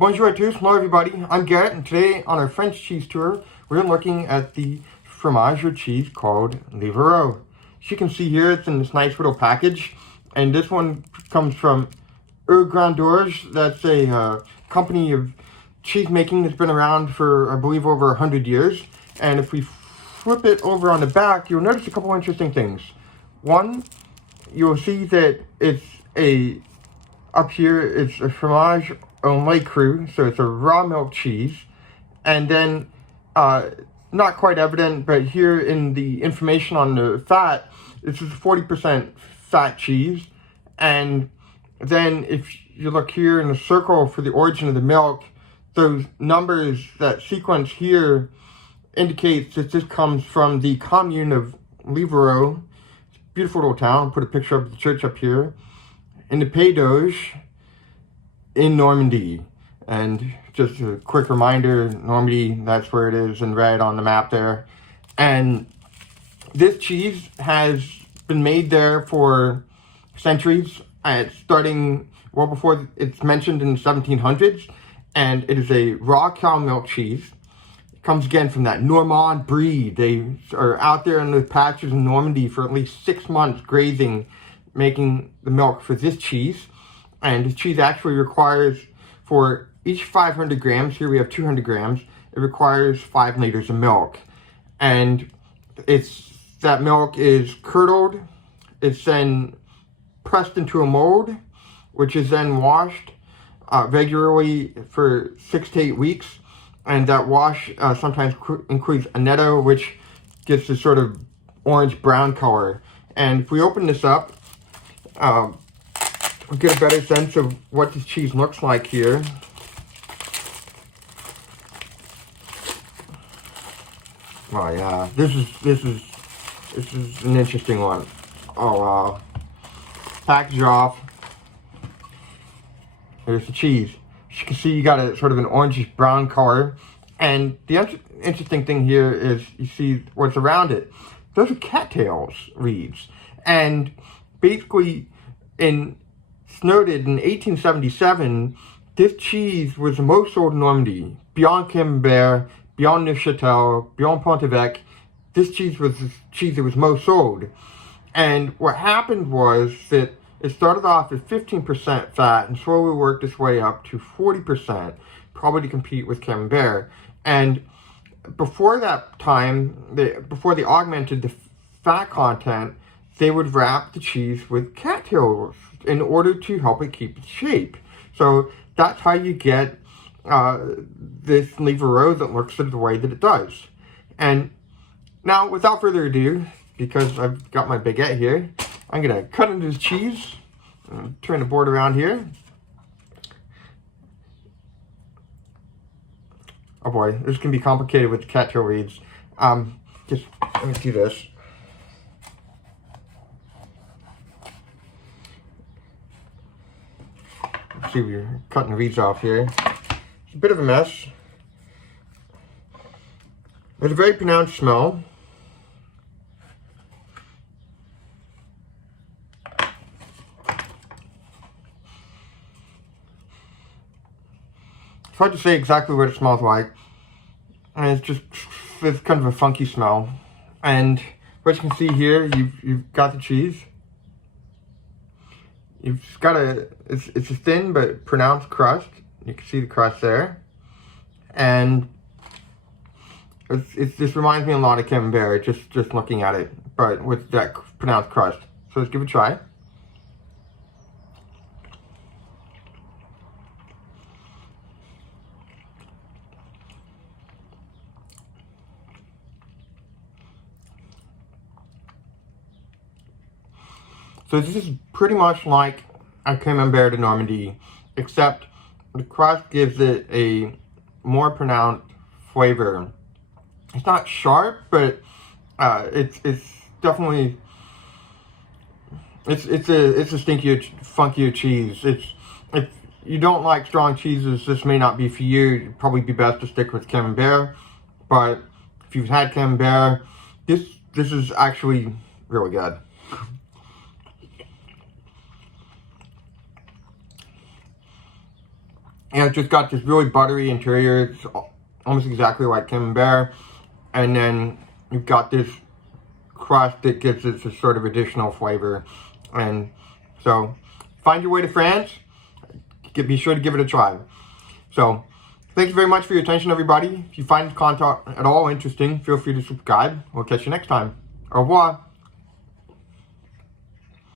Bonjour à tous, hello everybody, I'm Garrett, and today on our French cheese tour, we're looking at the fromage or cheese called Livarot. As you can see here, it's in this nice little package, and this one comes from Grandeurs. That's a company of cheese making that's been around for, I believe, over 100 years. And if we flip it over on the back, you'll notice a couple interesting things. One, you'll see that up here, it's a fromage au lait cru, so it's a raw milk cheese. And then, not quite evident, but here in the information on the fat, this is 40% fat cheese. And then if you look here in the circle for the origin of the milk, those numbers, that sequence here, indicates that this comes from the commune of Livarot. It's a beautiful little town. I'll put a picture of the church up here. In the Pays d'Auge in Normandy. And just a quick reminder, Normandy, that's where it is in red on the map there. And this cheese has been made there for centuries, starting well before it's mentioned in the 1700s. And it is a raw cow milk cheese. It comes again from that Normand breed. They are out there in the pastures in Normandy for at least 6 months grazing, making the milk for this cheese. And this cheese actually requires, for each 500 grams, here we have 200 grams, it requires 5 liters of milk. And that milk is curdled, it's then pressed into a mold, which is then washed regularly for 6 to 8 weeks. And that wash sometimes includes annetto, which gives this sort of orange-brown color. And if we open this up, we'll get a better sense of what this cheese looks like here. Oh yeah, this is an interesting one. Oh wow. Package off. There's the cheese. As you can see, you got a sort of an orangish brown color. And the interesting thing here is you see what's around it. Those are cattails leaves. And basically, it's noted in 1877, this cheese was the most sold in Normandy. Beyond Camembert, beyond Neuchâtel, beyond Pont-Évêque, this cheese was the cheese that was most sold. And what happened was that it started off at 15% fat and slowly worked its way up to 40%, probably to compete with Camembert. And before that time, before they augmented the fat content, they would wrap the cheese with cattails in order to help it keep its shape. So that's how you get this Livarot that looks the way that it does. And now, without further ado, because I've got my baguette here, I'm going to cut into this cheese, turn the board around here. Oh boy, this can be complicated with the cattail reeds. Just let me do this. Let's see, we're cutting the reeds off here. It's a bit of a mess. There's a very pronounced smell. It's hard to say exactly what it smells like. And it's kind of a funky smell. And what you can see here, you've got the cheese. You've got it's a thin but pronounced crust. You can see the crust there. And this reminds me a lot of Camembert, just looking at it, but with that pronounced crust. So let's give it a try. So this is pretty much like a Camembert de Normandy, except the crust gives it a more pronounced flavor. It's not sharp, but it's definitely it's a stinkier, funkier cheese. If you don't like strong cheeses, this may not be for you. It'd probably be best to stick with Camembert. But if you've had Camembert, this is actually really good. And it's just got this really buttery interior. It's almost exactly like Camembert. And then you've got this crust that gives it this sort of additional flavor. And so, find your way to France. Be sure to give it a try. So, thank you very much for your attention, everybody. If you find this content at all interesting, feel free to subscribe. We'll catch you next time. Au revoir.